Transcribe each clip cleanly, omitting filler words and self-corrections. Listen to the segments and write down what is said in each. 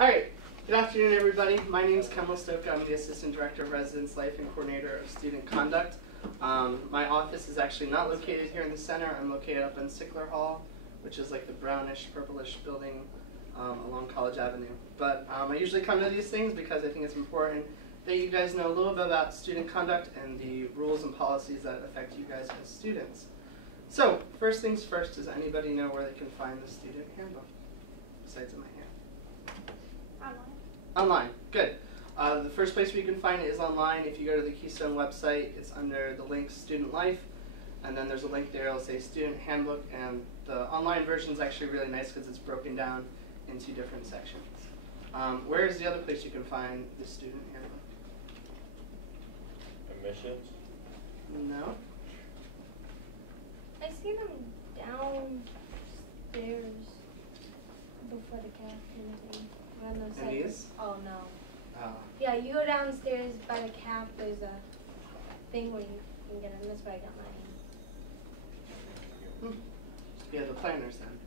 Alright, good afternoon everybody. My name is Kemal Stoka. I'm the Assistant Director of Residence Life and Coordinator of Student Conduct. My office is actually not located here in the center. I'm located up in Sickler Hall, which is like the brownish, purplish building along College Avenue. But I usually come to these things because I think it's important that you guys know a little bit about student conduct and the rules and policies that affect you guys as students. So, first things first, does anybody know where they can find the student handbook, besides in my hand? Online, good. The first place where you can find it is online. If you go to the Keystone website, it's under the link Student Life, and then there's a link there that'll say Student Handbook, and the online version is actually really nice because it's broken down into different sections. Where is the other place you can find the Student Handbook? Admissions? No. I see them downstairs before the cafeteria. And these? Oh no. Oh. Yeah, you go downstairs by the caf. There's a thing where you can get them. That's where I got mine. Yeah, the planners then,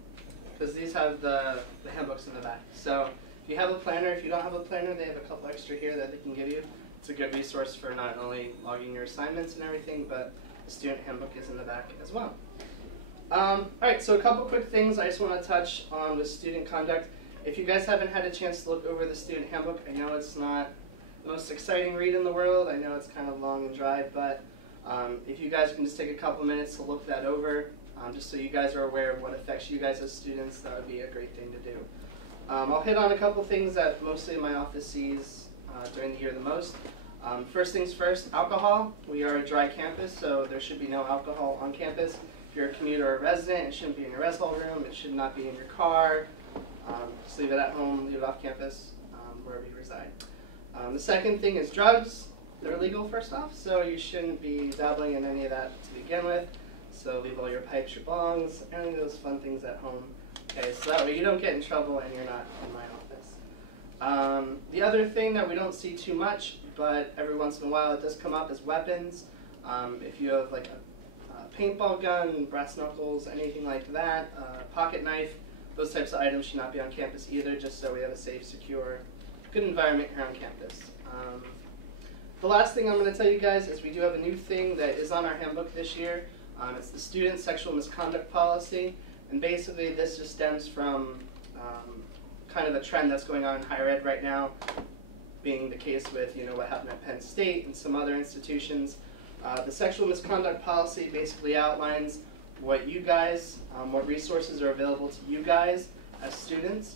because these have the handbooks in the back. So if you have a planner, if you don't have a planner, they have a couple extra here that they can give you. It's a good resource for not only logging your assignments and everything, but the student handbook is in the back as well. Alright, so a couple quick things I just want to touch on with student conduct. If you guys haven't had a chance to look over the student handbook, I know it's not the most exciting read in the world. I know it's kind of long and dry, but if you guys can just take a couple minutes to look that over, just so you guys are aware of what affects you guys as students, that would be a great thing to do. I'll hit on a couple things that mostly my office sees during the year the most. First things first, alcohol. We are a dry campus, so there should be no alcohol on campus. If you're a commuter or a resident, it shouldn't be in your res hall room. It should not be in your car. Just leave it at home, leave it off campus, wherever you reside. The second thing is drugs. They're legal first off, so you shouldn't be dabbling in any of that to begin with. So leave all your pipes, your bongs, any of those fun things at home. Okay, so that way you don't get in trouble and you're not in my office. The other thing that we don't see too much, but every once in a while it does come up, is weapons. If you have like a paintball gun, brass knuckles, anything like that, pocket knife, those types of items should not be on campus either, just so we have a safe, secure, good environment here on campus. The last thing I'm going to tell you guys is we do have a new thing that is on our handbook this year. It's the Student Sexual Misconduct Policy, and basically this just stems from kind of a trend that's going on in higher ed right now, being the case with what happened at Penn State and some other institutions. The Sexual Misconduct Policy basically outlines what you guys, what resources are available to you guys as students,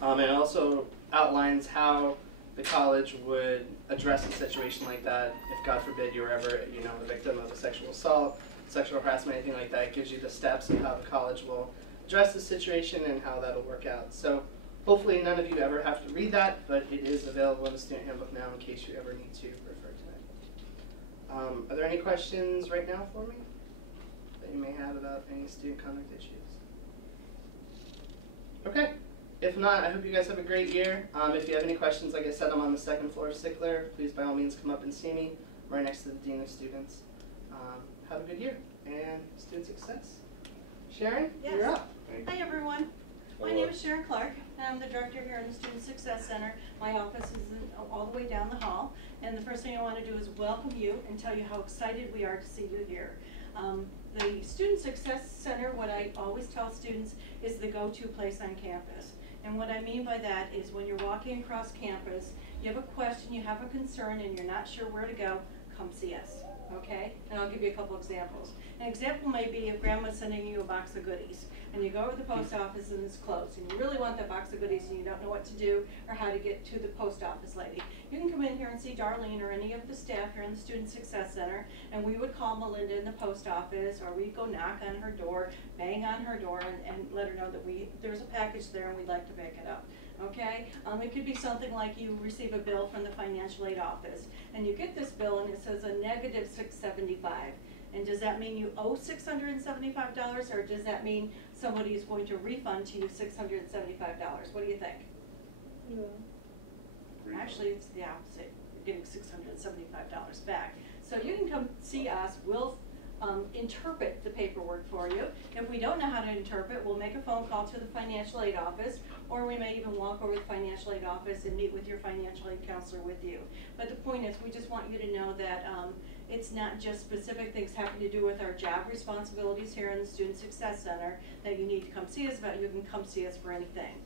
and it also outlines how the college would address a situation like that if, God forbid, you were ever a victim of a sexual assault, sexual harassment, anything like that. It gives you the steps of how the college will address the situation and how that'll work out. So hopefully none of you ever have to read that, but it is available in the student handbook now in case you ever need to refer to it. Are there any questions right now for me that you may have about any student conduct issues? Okay. If not, I hope you guys have a great year. If you have any questions, like I said, I'm on the second floor of Sickler. Please, by all means, come up and see me. I'm right next to the Dean of Students. Have a good year and student success. Sharon, yes. You're up. Hi, everyone. My name is Sharon Clark, and I'm the director here in the Student Success Center. My office is all the way down the hall, and the first thing I want to do is welcome you and tell you how excited we are to see you here. The Student Success Center, what I always tell students, is the go-to place on campus. And what I mean by that is when you're walking across campus, you have a question, you have a concern, and you're not sure where to go, come see us, okay? And I'll give you a couple examples. An example may be if grandma's sending you a box of goodies, and you go to the post office and it's closed, and you really want that box of goodies and you don't know what to do or how to get to the post office lady. You can come in here and see Darlene or any of the staff here in the Student Success Center, and we would call Melinda in the post office, or we'd go knock on her door, bang on her door, and let her know that there's a package there and we'd like to pick it up. Okay? It could be something like you receive a bill from the financial aid office, and you get this bill and it says a negative $675. And does that mean you owe $675, or does that mean somebody is going to refund to you $675? What do you think? Yeah. Actually, it's the opposite. You're getting $675 back. So you can come see us. We'll interpret the paperwork for you. If we don't know how to interpret, we'll make a phone call to the financial aid office, or we may even walk over to the financial aid office and meet with your financial aid counselor with you. But the point is, we just want you to know that it's not just specific things having to do with our job responsibilities here in the Student Success Center that you need to come see us about. You can come see us for anything.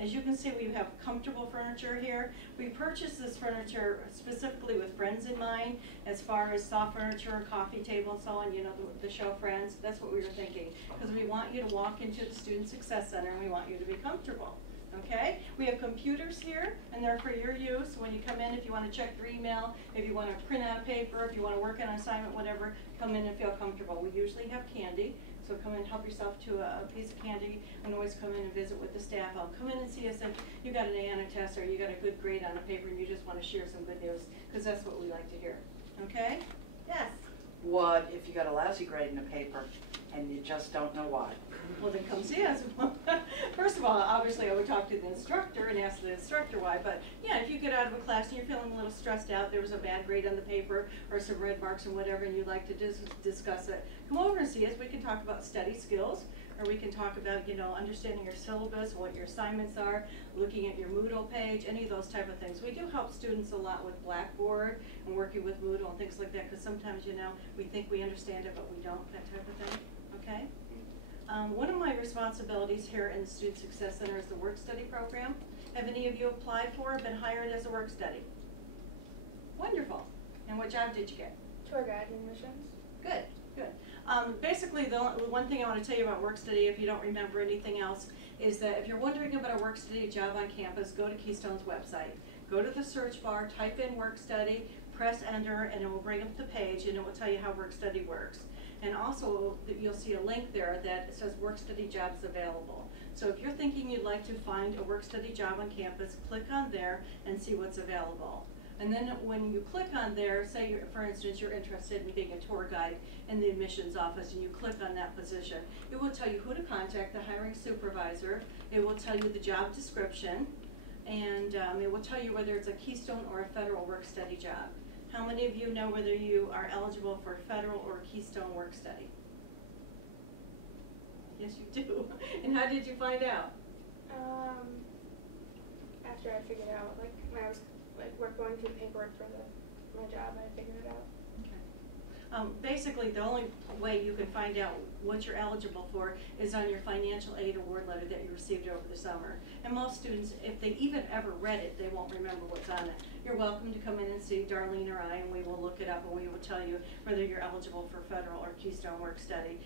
As you can see, we have comfortable furniture here. We purchased this furniture specifically with friends in mind, as far as soft furniture, coffee table, and so on, you know, the show friends. That's what we were thinking, because we want you to walk into the Student Success Center and we want you to be comfortable. Okay? We have computers here, and they're for your use. When you come in, if you want to check your email, if you want to print out paper, if you want to work on an assignment, whatever, come in and feel comfortable. We usually have candy, so come in and help yourself to a piece of candy, and always come in and visit with the staff. I'll come in and see us if you got an A on a test or you got a good grade on a paper and you just want to share some good news, because that's what we like to hear. Okay? Yes? What if you got a lousy grade in a paper and you just don't know why? Well, then come see us. First of all, obviously I would talk to the instructor and ask the instructor why, but yeah, if you get out of a class and you're feeling a little stressed out, there was a bad grade on the paper or some red marks and whatever, and you'd like to discuss it, come over and see us. We can talk about study skills, or we can talk about, you know, understanding your syllabus, what your assignments are, looking at your Moodle page, any of those type of things. We do help students a lot with Blackboard and working with Moodle and things like that, because sometimes, you know, we think we understand it, but we don't, that type of thing. Okay? One of my responsibilities here in the Student Success Center is the WorkStudy program. Have any of you applied for or been hired as a WorkStudy? Wonderful. And what job did you get? Tour guide admissions. Good, good. Basically, the one thing I want to tell you about WorkStudy, if you don't remember anything else, is that if you're wondering about a WorkStudy job on campus, go to Keystone's website. Go to the search bar, type in WorkStudy, press enter, and it will bring up the page, and it will tell you how WorkStudy works. And also, you'll see a link there that says WorkStudy jobs available. So if you're thinking you'd like to find a WorkStudy job on campus, click on there and see what's available. And then when you click on there, say for instance you're interested in being a tour guide in the admissions office, and you click on that position, it will tell you who to contact, the hiring supervisor. It will tell you the job description, and it will tell you whether it's a Keystone or a federal WorkStudy job. How many of you know whether you are eligible for federal or Keystone WorkStudy? Yes, you do. And how did you find out? After I figured out, like when I was going through the paperwork for my job, I figured it out. Okay. Basically, the only way you can find out what you're eligible for is on your financial aid award letter that you received over the summer. And most students, if they even ever read it, they won't remember what's on it. You're welcome to come in and see Darlene or I, and we will look it up and we will tell you whether you're eligible for federal or Keystone WorkStudy.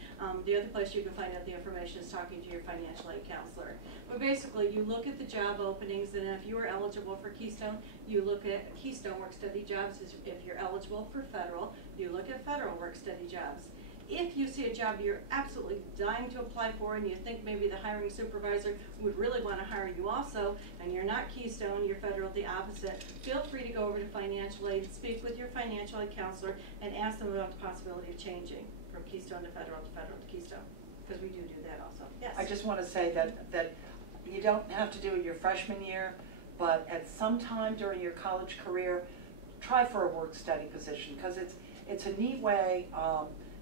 The other place you can find out the information is talking to your financial aid counselor. But basically, you look at the job openings, and if you are eligible for Keystone, you look at Keystone WorkStudy jobs. If you're eligible for federal, you look at federal WorkStudy jobs. If you see a job you're absolutely dying to apply for, and you think maybe the hiring supervisor would really want to hire you also, and you're not Keystone, you're federal, the opposite, feel free to go over to financial aid, speak with your financial aid counselor, and ask them about the possibility of changing from Keystone to federal to Keystone, because we do that also. Yes? I just want to say that you don't have to do it your freshman year, but at some time during your college career, try for a WorkStudy position, because it's a neat way,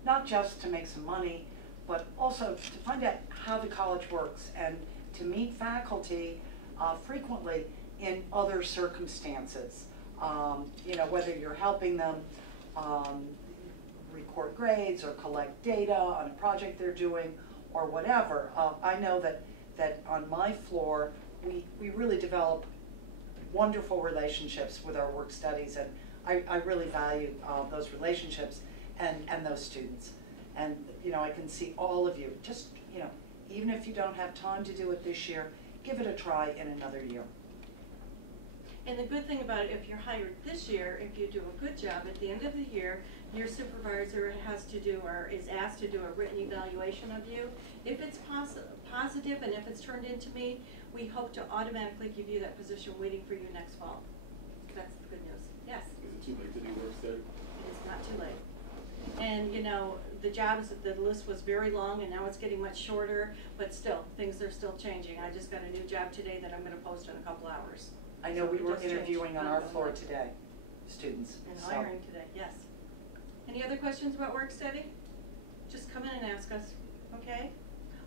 not just to make some money, but also to find out how the college works and to meet faculty frequently in other circumstances. You know, whether you're helping them record grades or collect data on a project they're doing or whatever. I know that on my floor, we really develop wonderful relationships with our work studies, and I really value those relationships and those students. And you know, I can see all of you, just, you know, even if you don't have time to do it this year, give it a try in another year. And the good thing about it, if you're hired this year, if you do a good job, at the end of the year, your supervisor has to do or is asked to do a written evaluation of you. If it's positive and if it's turned into me, we hope to automatically give you that position waiting for you next fall. That's the good news. Yes? Is it too late to do WorkStudy? It's not too late. And you know, the jobs, the list was very long, and now it's getting much shorter, but still, things are still changing. I just got a new job today that I'm going to post in a couple hours. I know So we it were does interviewing change. on our floor today, students. And So. hiring today, yes. Any other questions about WorkStudy? just come in and ask us, okay?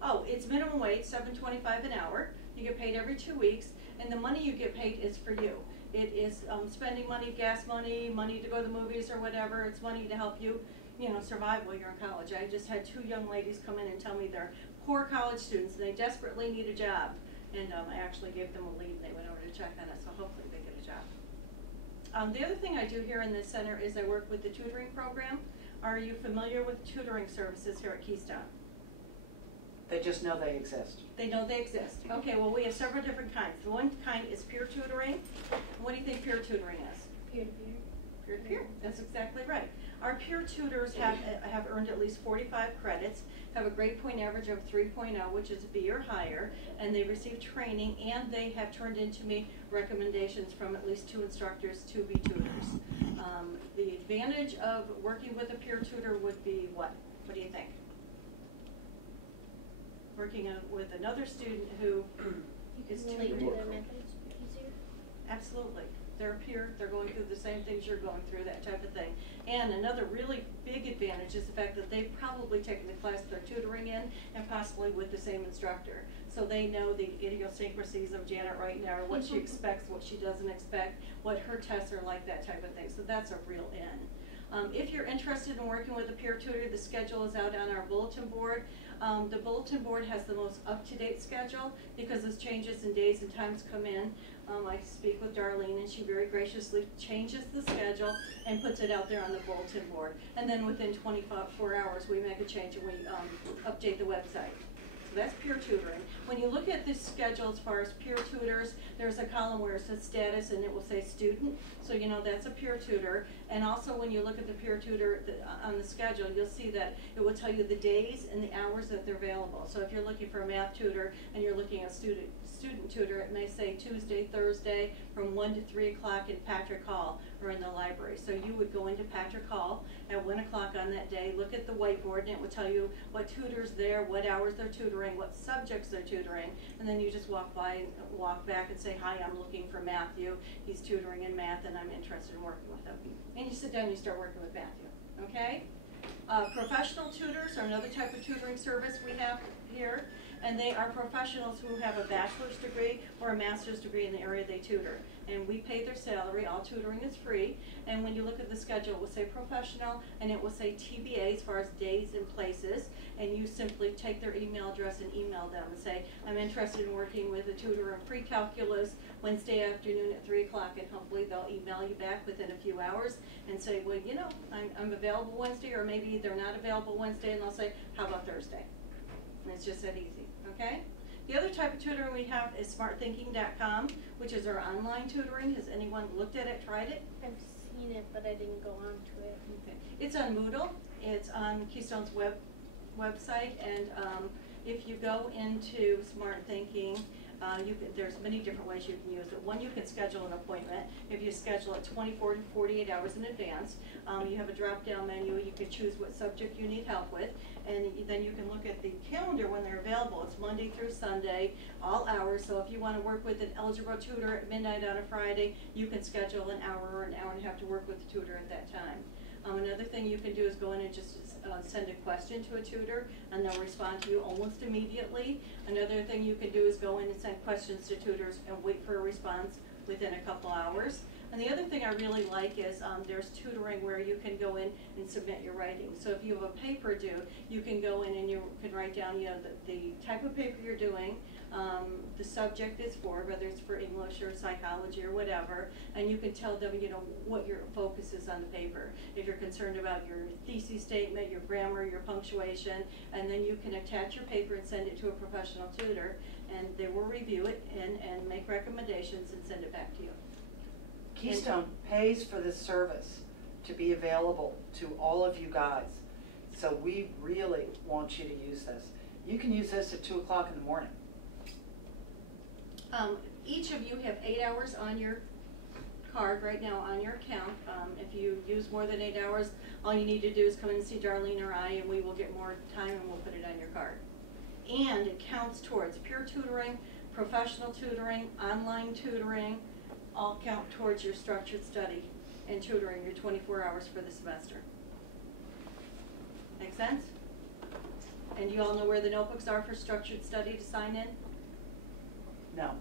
Oh, it's minimum wage, $7.25 an hour. You get paid every 2 weeks, and the money you get paid is for you. It is spending money, gas money, money to go to the movies or whatever. It's money to help you, you know, survive while you're in college. I just had 2 young ladies come in and tell me they're poor college students and they desperately need a job. And I actually gave them a lead and they went over to check on it, so hopefully they get a job. The other thing I do here in this center is I work with the tutoring program. Are you familiar with tutoring services here at Keystone? They just know they exist. They know they exist. Okay, well, we have several different kinds. The one kind is peer tutoring. What do you think peer tutoring is? Peer-to-peer. Peer-to-peer, that's exactly right. Our peer tutors have earned at least 45 credits, have a grade point average of 3.0, which is B or higher, and they receive training, and they have turned into me recommendations from at least 2 instructors to be tutors. The advantage of working with a peer tutor would be what? What do you think? Working with another student who is Relate to tutored. their methods easier. Absolutely. They're a peer, they're going through the same things you're going through, that type of thing. And another really big advantage is the fact that they've probably taken the class they're tutoring in and possibly with the same instructor. So they know the idiosyncrasies of Janet right now, what she expects, what she doesn't expect, what her tests are like, that type of thing. So that's a real in. If you're interested in working with a peer tutor, the schedule is out on our bulletin board. The bulletin board has the most up-to-date schedule because as changes in days and times come in. I speak with Darlene and she very graciously changes the schedule and puts it out there on the bulletin board. And then within 24 hours we make a change and we update the website. So that's peer tutoring. When you look at this schedule as far as peer tutors, there's a column where it says status and it will say student. So you know that's a peer tutor. And also when you look at the peer tutor on the schedule, you'll see that it will tell you the days and the hours that they're available. So if you're looking for a math tutor and you're looking at student tutor, it may say Tuesday, Thursday from 1 to 3 o'clock in Patrick Hall or in the library. So you would go into Patrick Hall at 1 o'clock on that day, look at the whiteboard, and it will tell you what tutor's there, what hours they're tutoring, what subjects they're tutoring, and then you just walk back and say, hi, I'm looking for Matthew. He's tutoring in math and I'm interested in working with him. And you sit down and you start working with Matthew, okay? Professional tutors are another type of tutoring service we have here, and they are professionals who have a bachelor's degree or a master's degree in the area they tutor. And we pay their salary, all tutoring is free, and when you look at the schedule, it will say professional, and it will say TBA as far as days and places, and you simply take their email address and email them and say, I'm interested in working with a tutor in pre-calculus Wednesday afternoon at 3 o'clock, and hopefully they'll email you back within a few hours and say, well, you know, I'm available Wednesday, or maybe they're not available Wednesday, and they'll say, how about Thursday? And it's just that easy, okay? The other type of tutoring we have is smartthinking.com, which is our online tutoring. Has anyone looked at it, tried it? I've seen it, but I didn't go on to it. Okay. It's on Moodle. It's on Keystone's website, and if you go into Smart Thinking, there's many different ways you can use it. One, you can schedule an appointment. If you schedule it 24 to 48 hours in advance, you have a drop-down menu. You can choose what subject you need help with, and then you can look at the calendar when they're available. It's Monday through Sunday, all hours. So if you want to work with an algebra tutor at midnight on a Friday, you can schedule an hour or an hour and a half to work with the tutor at that time. Another thing you can do is go in and just send a question to a tutor, and they'll respond to you almost immediately. Another thing you can do is go in and send questions to tutors and wait for a response within a couple hours. And the other thing I really like is there's tutoring where you can go in and submit your writing. So if you have a paper due, you can go in and you can write down, you know, the type of paper you're doing, the subject is for, whether it's for English or psychology or whatever, and you can tell them, you know, what your focus is on the paper. If you're concerned about your thesis statement, your grammar, your punctuation, and then you can attach your paper and send it to a professional tutor, and they will review it and make recommendations and send it back to you. Keystone pays for this service to be available to all of you guys. So we really want you to use this. You can use this at 2 o'clock in the morning. Each of you have 8 hours on your card right now on your account. If you use more than 8 hours, all you need to do is come in and see Darlene or I, and we will get more time and we'll put it on your card. And it counts towards peer tutoring, professional tutoring, online tutoring, all count towards your structured study and tutoring your 24 hours for the semester. Make sense? And you all know where the notebooks are for structured study to sign in? No,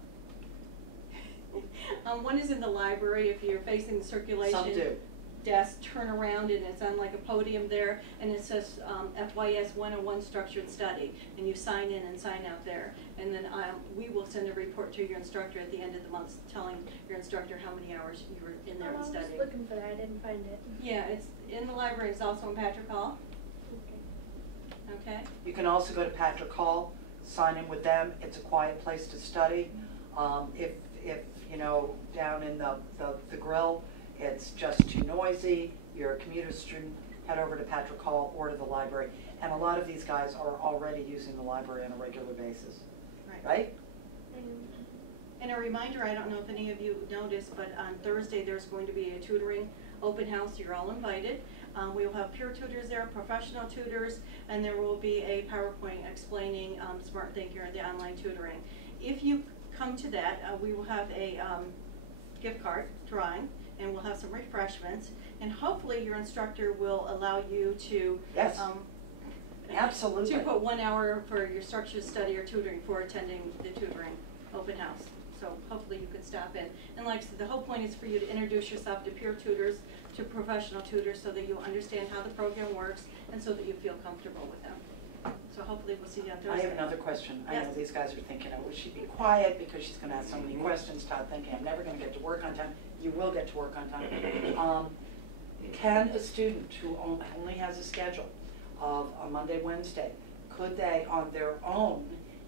One is in the library if you're facing the circulation some do. desk, turn around and it's on like a podium there, and it says FYS 101 structured study, and you sign in and sign out there. And then we will send a report to your instructor at the end of the month telling your instructor how many hours you were in there I was studying. looking for that, I didn't find it. Yeah, it's in the library. It's also in Patrick Hall. Okay. You can also go to Patrick Hall, sign in with them. It's a quiet place to study. If you know, down in the grill, it's just too noisy, you're a commuter student, head over to Patrick Hall or to the library. And a lot of these guys are already using the library on a regular basis, right? And a reminder, I don't know if any of you noticed, but on Thursday there's going to be a tutoring open house. You're all invited. We will have peer tutors there, professional tutors, and there will be a PowerPoint explaining Smart Thinker, the online tutoring. If you come to that, we will have a gift card drawing, and we'll have some refreshments, and hopefully your instructor will allow you to Yes, absolutely. to put 1 hour for your structured study or tutoring for attending the tutoring open house. So hopefully you could stop in. And like I said, the whole point is for you to introduce yourself to peer tutors, to professional tutors, so that you understand how the program works and so that you feel comfortable with them. So hopefully we'll see you on Thursday. I have another question. I know Yes. these guys are thinking, oh, will she be quiet because she's going to ask so many questions, Todd thinking I'm never going to get to work on time. You will get to work on time. Can a student who only has a schedule of a Monday, Wednesday, could they on their own,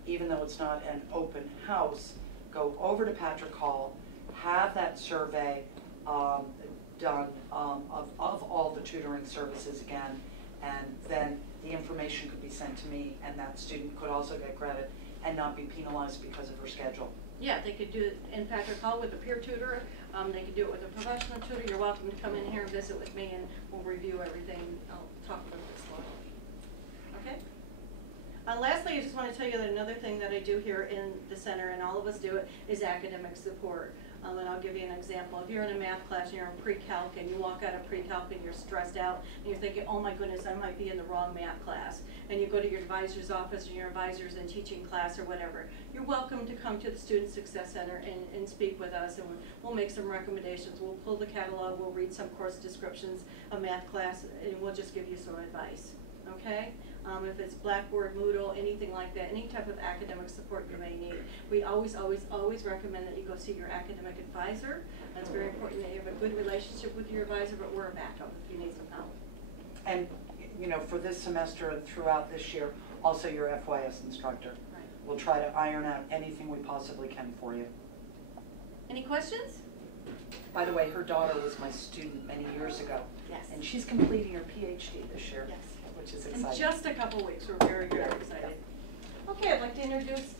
even though it's not an open house, go over to Patrick Hall, have that survey done of all the tutoring services again, and then the information could be sent to me, and that student could also get credit and not be penalized because of her schedule? Yeah, they could do it in Patrick Hall with a peer tutor. They could do it with a professional tutor. You're welcome to come in here and visit with me, and we'll review everything. I'll talk about this later. Okay? Lastly, I just want to tell you that another thing that I do here in the center, and all of us do it, is academic support. And I'll give you an example. If you're in a math class and you're in pre-calc and you walk out of pre-calc and you're stressed out and you're thinking, oh my goodness, I might be in the wrong math class, and you go to your advisor's office and your advisor's in teaching class or whatever, you're welcome to come to the Student Success Center and speak with us, and we'll make some recommendations. We'll pull the catalog, we'll read some course descriptions of math class, and we'll just give you some advice. Okay? If it's Blackboard, Moodle, anything like that, any type of academic support you may need, we always recommend that you go see your academic advisor. That's very important that you have a good relationship with your advisor, but we're a backup if you need some help. And, you know, for this semester and throughout this year, also your FYS instructor. Right. We'll try to iron out anything we possibly can for you. Any questions? By the way, her daughter was my student many years ago. Yes. And she's completing her PhD this year. Yes. Which is In exciting. just a couple weeks, we're very, very excited. Okay, I'd like to introduce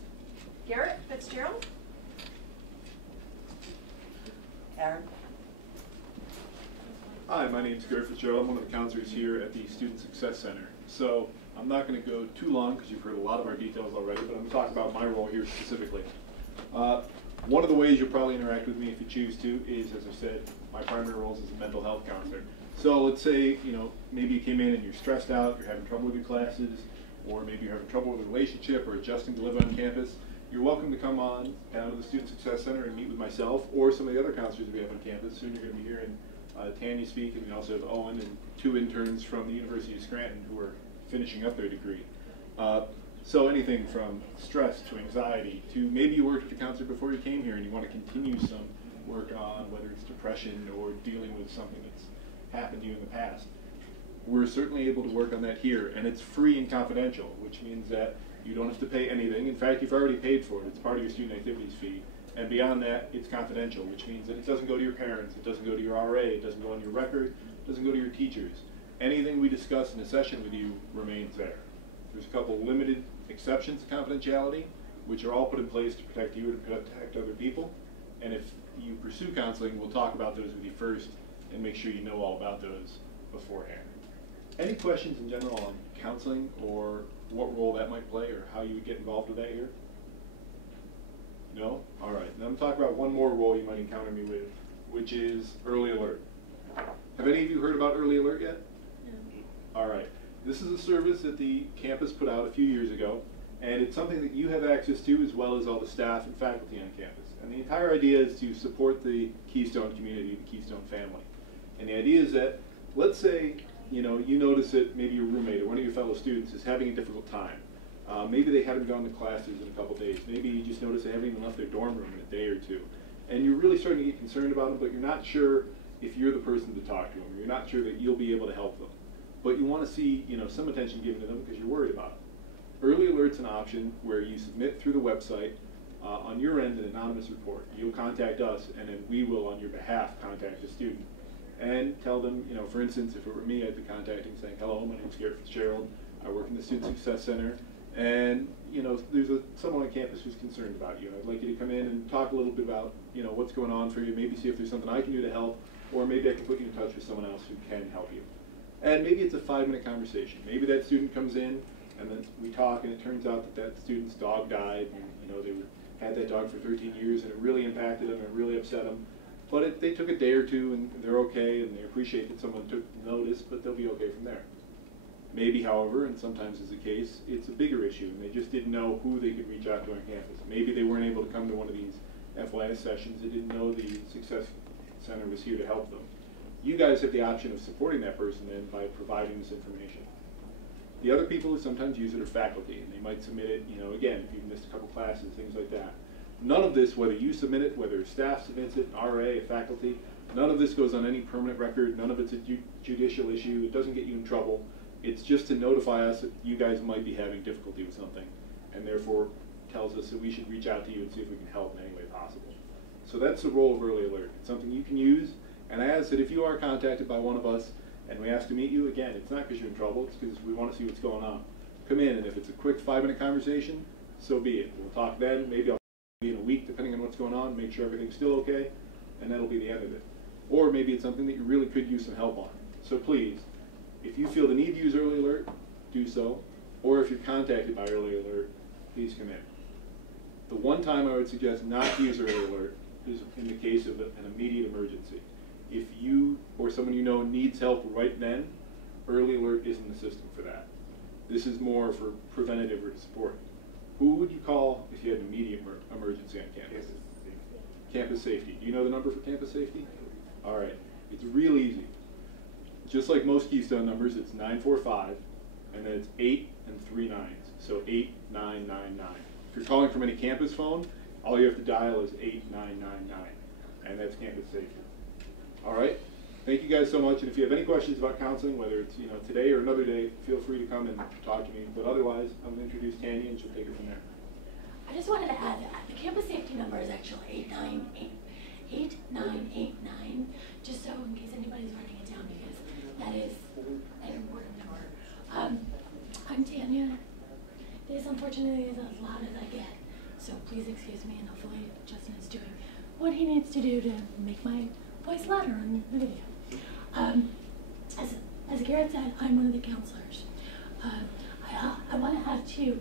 Garrett Fitzgerald. Aaron? Hi, my name is Garrett Fitzgerald. I'm one of the counselors here at the Student Success Center. So I'm not going to go too long because you've heard a lot of our details already, but I'm going to talk about my role here specifically. One of the ways you'll probably interact with me if you choose to is, as I said, my primary role is as a mental health counselor. So let's say, you know, maybe you came in and you're stressed out, you're having trouble with your classes, or maybe you're having trouble with a relationship or adjusting to live on campus. You're welcome to come on down to the Student Success Center and meet with myself or some of the other counselors we have on campus. Soon you're going to be hearing Tanya speak, and we also have Owen and 2 interns from the University of Scranton who are finishing up their degree. So anything from stress to anxiety to maybe you worked with a counselor before you came here and you want to continue some work on whether it's depression or dealing with something that's happened to you in the past. We're certainly able to work on that here, and it's free and confidential, which means that you don't have to pay anything. In fact, you've already paid for it. It's part of your student activities fee. And beyond that, it's confidential, which means that it doesn't go to your parents, it doesn't go to your RA, it doesn't go on your record, it doesn't go to your teachers. Anything we discuss in a session with you remains there. There's a couple limited exceptions to confidentiality, which are all put in place to protect you and protect other people. And if you pursue counseling, we'll talk about those with you first and make sure you know all about those beforehand. Any questions in general on counseling or what role that might play or how you would get involved with that here? No? All right. Now I'm talking about one more role you might encounter me with, which is early alert. Have any of you heard about early alert yet? No. All right. This is a service that the campus put out a few years ago, and it's something that you have access to as well as all the staff and faculty on campus. And the entire idea is to support the Keystone community, the Keystone family. And the idea is that, let's say, you notice that maybe your roommate or one of your fellow students is having a difficult time. Maybe they haven't gone to classes in a couple days. Maybe you just notice they haven't even left their dorm room in a day or two. And you're really starting to get concerned about them, but you're not sure if you're the person to talk to them. You're not sure that you'll be able to help them. But you want to see, some attention given to them because you're worried about them. Early alert's an option where you submit through the website on your end an anonymous report. You'll contact us, and then we will, on your behalf, contact the student and tell them, for instance, if it were me, I'd be contacting saying, hello, my name's Garrett Fitzgerald. I work in the Student Success Center, and there's someone on campus who's concerned about you. I'd like you to come in and talk a little bit about what's going on for you. Maybe see if there's something I can do to help, or maybe I can put you in touch with someone else who can help you. And maybe it's a 5-minute conversation. Maybe that student comes in, and then we talk, and it turns out that student's dog died, and they had that dog for 13 years, and it really impacted them, and it really upset them. But they took a day or two, and they're okay, and they appreciate that someone took notice, but they'll be okay from there. Maybe, however, and sometimes is the case, it's a bigger issue, and they just didn't know who they could reach out to on campus. Maybe they weren't able to come to one of these FYS sessions. They didn't know the Success Center was here to help them. You guys have the option of supporting that person then by providing this information. The other people who sometimes use it are faculty, and they might submit it, again, if you've missed a couple classes, things like that. None of this, whether you submit it, whether staff submits it, an RA, a faculty, none of this goes on any permanent record. None of it's a judicial issue. It doesn't get you in trouble. It's just to notify us that you guys might be having difficulty with something, and therefore tells us that we should reach out to you and see if we can help in any way possible. So that's the role of early alert. It's something you can use, and I ask that if you are contacted by one of us and we ask to meet you, again, it's not because you're in trouble, it's because we want to see what's going on. Come in, and if it's a quick 5-minute conversation, so be it. We'll talk then. Maybe I'll be in a week, depending on what's going on, make sure everything's still okay, and that'll be the end of it. Or maybe it's something that you really could use some help on. So please, if you feel the need to use early alert, do so. Or if you're contacted by early alert, please come in. The one time I would suggest not to use early alert is in the case of an immediate emergency. If you or someone you know needs help right then, early alert isn't the system for that. This is more for preventative or support. Who would you call if you had an immediate emergency on campus? Campus safety. Do you know the number for campus safety? All right. It's real easy. Just like most Keystone numbers, it's 945, and then it's 8 and 3 9s. So 8999. If you're calling from any campus phone, all you have to dial is 8999, and that's campus safety. All right. Thank you guys so much. And if you have any questions about counseling, whether it's today or another day, feel free to come and talk to me. But otherwise, I'm going to introduce Tanya, and she'll take it from there. I just wanted to add that the campus safety number is actually 8989, just so in case anybody's writing it down, because that is an important number. I'm Tanya. This unfortunately is as loud as I get, so please excuse me, and hopefully Justin is doing what he needs to do to make my voice louder on the video. As Garrett said, I'm one of the counselors. I want to add too,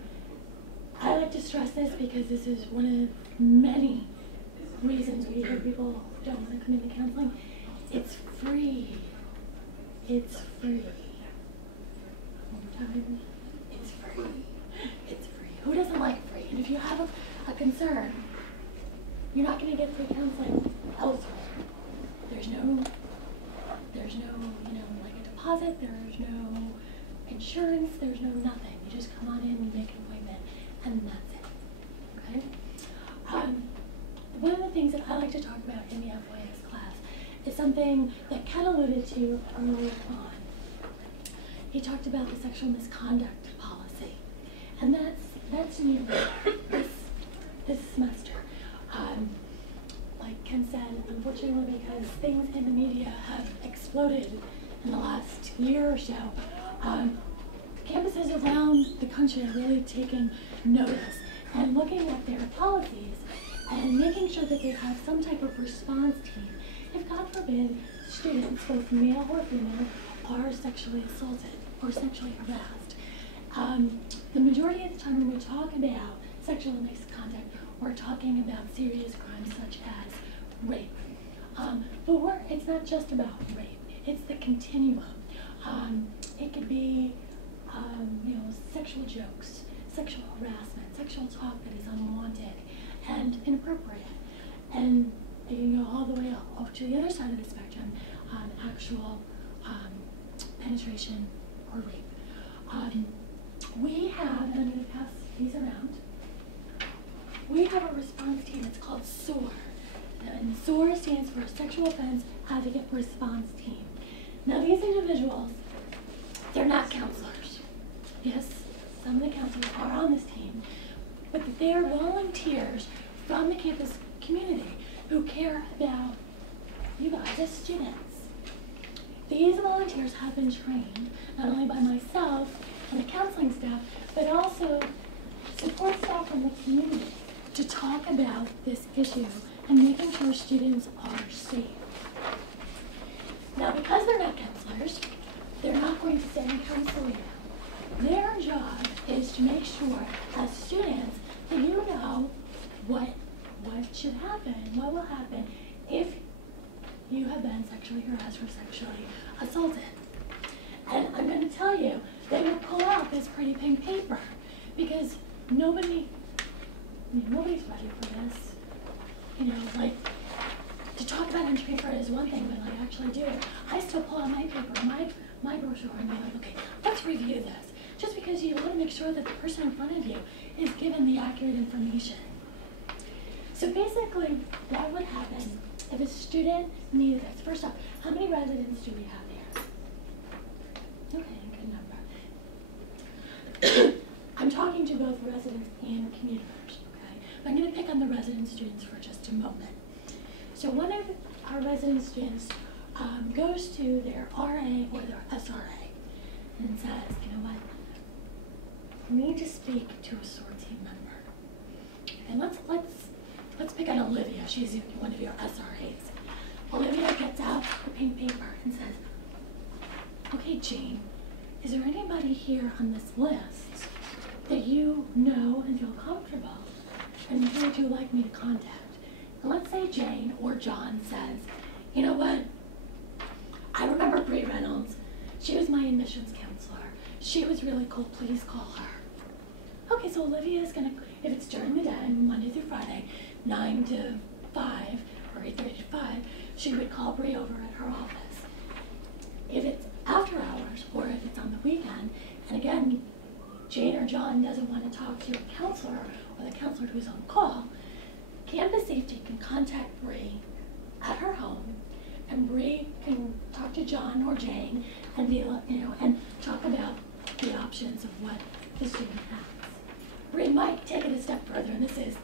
I like to stress this because this is one of many reasons we hear people don't want to come into counseling. It's free. It's free. One more time. It's free. It's free. Who doesn't like free? And if you have a concern, you're not going to get free counseling elsewhere. There's no, like a deposit, there's no insurance, there's no nothing. You just come on in and make an appointment, and that's it, okay? One of the things that I like to talk about in the FYS class is something that Ken alluded to earlier on. He talked about the sexual misconduct policy, and that's new this semester. Like Ken said, unfortunately, because things in the media have exploded in the last year or so, campuses around the country are really taking notice and looking at their policies and making sure that they have some type of response team if, God forbid, students, both male or female, are sexually assaulted or sexually harassed. The majority of the time when we talk about sexual misconduct, we're talking about serious crimes such as rape. But it's not just about rape. It's the continuum. It could be sexual jokes, sexual harassment, sexual talk that is unwanted and inappropriate. And you can go all the way off to the other side of the spectrum, actual penetration or rape. We have, and I'm going to pass these around, we have a response team. It's called SOAR. And SOAR stands for Sexual Offense Advocate Response Team. Now these individuals, they're not counselors. Yes, some of the counselors are on this team, but they're volunteers from the campus community who care about you guys as students. These volunteers have been trained not only by myself and the counseling staff, but also support staff from the community to talk about this issue and making sure students are safe. Now, because they're not counselors, they're not going to sit and counsel you. Their job is to make sure, as students, that you know what should happen, what will happen if you have been sexually harassed or sexually assaulted. And I'm going to tell you, they will pull out this pretty pink paper because nobody's ready for this. To talk about it on paper is one thing, but actually do it. I still pull out my paper, my brochure, and be like, okay, let's review this. Just because you want to make sure that the person in front of you is given the accurate information. So basically, what would happen if a student needed this? First off, how many residents do we have here? Okay, good number. I'm talking to both residents and commuters, okay? But I'm going to pick on the resident students for just a moment. So one of our resident students goes to their RA or their SRA and says, you know what, I need to speak to a SOAR team member. And let's pick on Olivia. She's one of your SRAs. Olivia gets out the pink paper and says, okay, Jane, is there anybody here on this list that you know and feel comfortable and who would you like me to contact? And let's say Jane or John says, you know what, I remember Bree Reynolds. She was my admissions counselor. She was really cool. Please call her. Okay, so Olivia is going to, if it's during the day, Monday through Friday, 9 to 5 or 8:30 to 5, she would call Bree over at her office. If it's after hours or if it's on the weekend, and again, Jane or John doesn't want to talk to a counselor or the counselor who's on call, Campus Safety can contact Bree at her home, and Bree can talk to John or Jane and be, and talk about the options of what the student has. Bree might take it a step further, and this is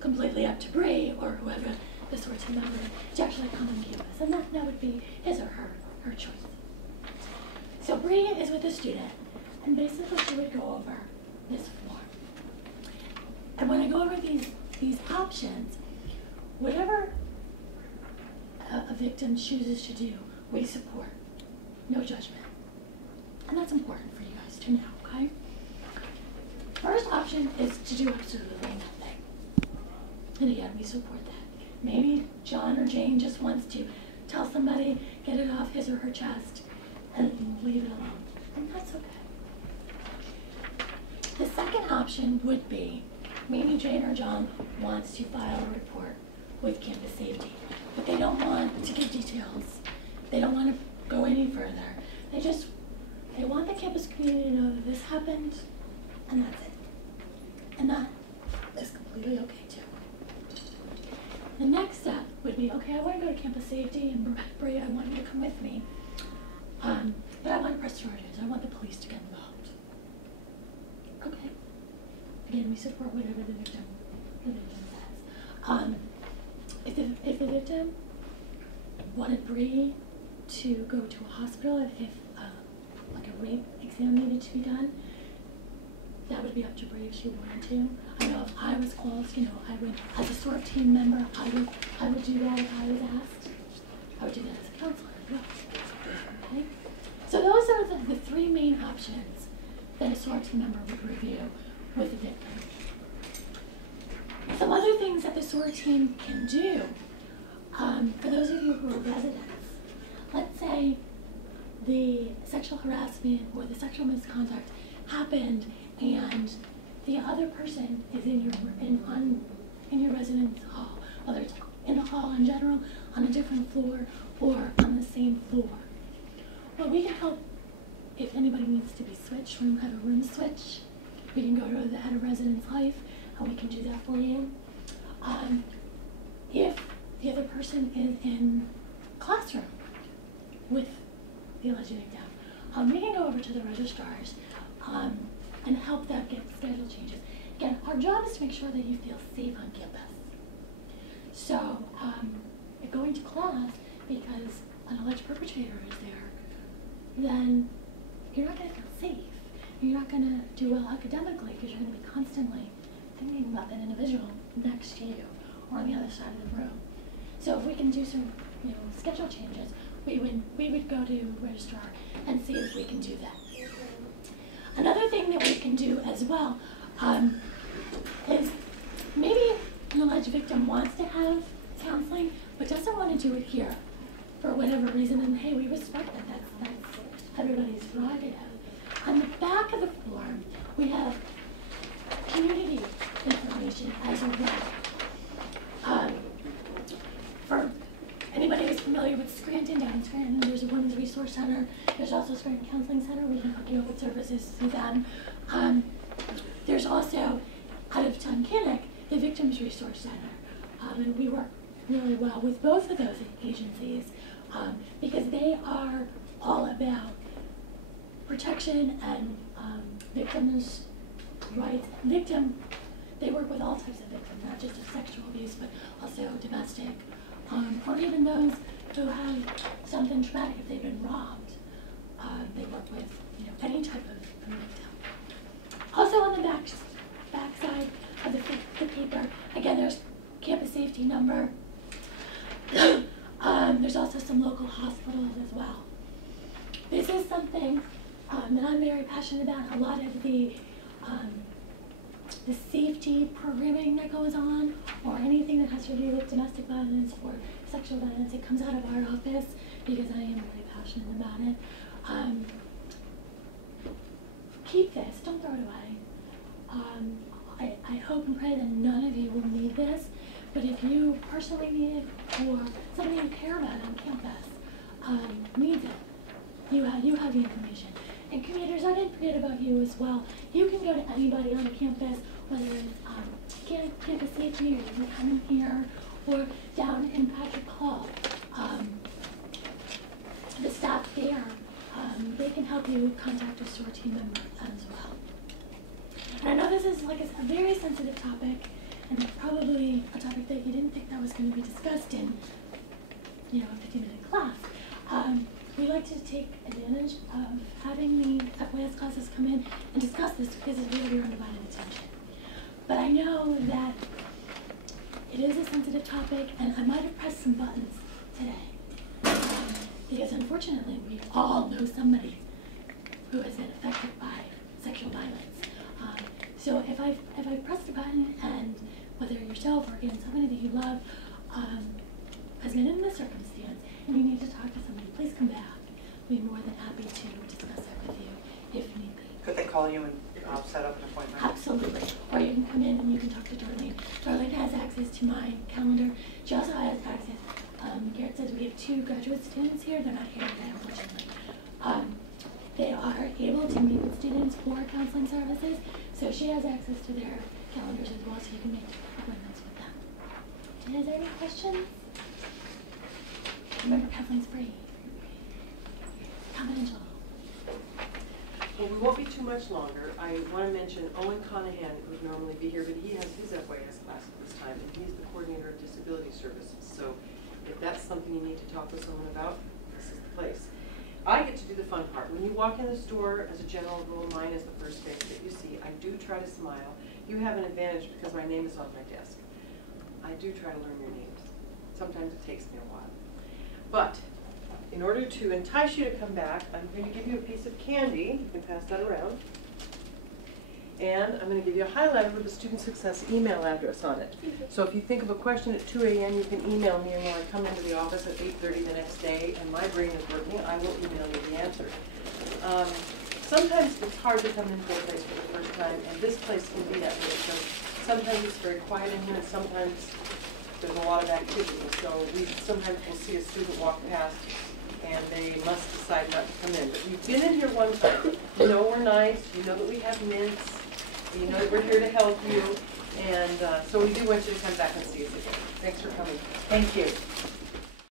completely up to Bree or whoever the SOAR team member is to actually come on campus, and that would be his or her choice. So Bree is with the student, and basically she would go over this form. And when I go over these options, whatever a victim chooses to do, we support. No judgment. And that's important for you guys to know, okay? First option is to do absolutely nothing. And again, we support that. Maybe John or Jane just wants to tell somebody, get it off his or her chest, and leave it alone. And that's okay. The second option would be, maybe Jane or John wants to file a report with Campus Safety, but they don't want to give details. They don't want to go any further. They want the campus community to know that this happened, and that's it. And that is completely okay too. The next step would be, okay, I want to go to Campus Safety, and Bree, I want you to come with me. But I want to press charges. I want the police to get involved. Okay. Again, we support whatever the victim says. If the victim wanted Bree to go to a hospital, if like a rape exam needed to be done, that would be up to Bree if she wanted to. I know if I was called, I would, as a SOAR team member, I would do that if I was asked. I would do that as a counselor as well. Okay? So those are the three main options that a SOAR team member would review with the victim. Some other things that the SOAR team can do, for those of you who are residents, let's say the sexual harassment or the sexual misconduct happened and the other person is in your residence hall, whether it's in the hall in general, on a different floor, or on the same floor. Well, we can help if anybody needs to be switched, when we have a room switch. We can go to the head of residence life, and we can do that for you. If the other person is in classroom with the alleged victim, we can go over to the registrars and help them get schedule changes. Again, our job is to make sure that you feel safe on campus. So, going to class because an alleged perpetrator is there, then you're not going to feel safe. You're not going to do well academically because you're going to be constantly thinking about that individual next to you or on the other side of the room. So if we can do some, schedule changes, we would go to registrar and see if we can do that. Another thing that we can do as well is maybe an alleged victim wants to have counseling but doesn't want to do it here for whatever reason, and hey, we respect that. That's everybody's prerogative. On the back of the form, we have community information as well. For anybody who's familiar with Scranton, down in Scranton, there's a Women's Resource Center. There's also Scranton Counseling Center. We can hook you up with services through them. There's also, out of Tunkhannock, the Victims Resource Center. And we work really well with both of those agencies because they are all about protection and victims' rights. They work with all types of victims, not just of sexual abuse, but also domestic, or even those who have something traumatic if they've been robbed. They work with any type of victim. Also on the back side of the paper, again, there's campus safety number. There's also some local hospitals as well. This is something that I'm very passionate about. A lot of the safety programming that goes on, or anything that has to do with domestic violence or sexual violence, it comes out of our office because I am very passionate about it. Keep this, don't throw it away. I hope and pray that none of you will need this, but if you personally need it or somebody you care about on campus needs it, you have the information. And commuters, I didn't forget about you as well. You can go to anybody on the campus, whether it's campus safety, or you can come in here, or down in Patrick Hall. The staff there, they can help you contact a SOAR team member as well. And I know this is like a very sensitive topic, and probably a topic that you didn't think that was going to be discussed in, a 50-minute class. We like to take advantage of having the FYS classes come in and discuss this because it's really your undivided attention. But I know that it is a sensitive topic, and I might have pressed some buttons today. Because unfortunately, we all know somebody who has been affected by sexual violence. So if I pressed a button, and whether yourself or again somebody that you love has been in this circumstance, and you need to talk to somebody, please come back. We'd be more than happy to discuss it with you if need be. Could they call you and set up an appointment? Absolutely. Or you can come in and you can talk to Darlene. Darlene has access to my calendar. She also has access. Garrett says we have 2 graduate students here. They're not here today, unfortunately. They are able to meet with students for counseling services, so she has access to their calendars as well, so you can make appointments with them. And is there any questions? Remember, counseling's free. Confidential. Well, we won't be too much longer. I want to mention Owen Conahan, who would normally be here, but he has his FYS class at this time, and he's the coordinator of disability services. So if that's something you need to talk with someone about, this is the place. I get to do the fun part. When you walk in this door, as a general rule, mine is the first face that you see. I do try to smile. You have an advantage because my name is on my desk. I do try to learn your names. Sometimes it takes me a while. But in order to entice you to come back, I'm going to give you a piece of candy. You can pass that around. And I'm going to give you a highlighter with a student success email address on it. So if you think of a question at 2 a.m., you can email me, and when I come into the office at 8:30 the next day and my brain is working, I will email you the answer. sometimes it's hard to come into a place for the first time, and this place can be that way. So sometimes it's very quiet in here, and sometimes there's a lot of activity. So we sometimes will see a student walk past, and they must decide not to come in. But you've been in here one time. You know we're nice. You know that we have mints. You know that we're here to help you. And so we do want you to come back and see us again. Thanks for coming. Thank you.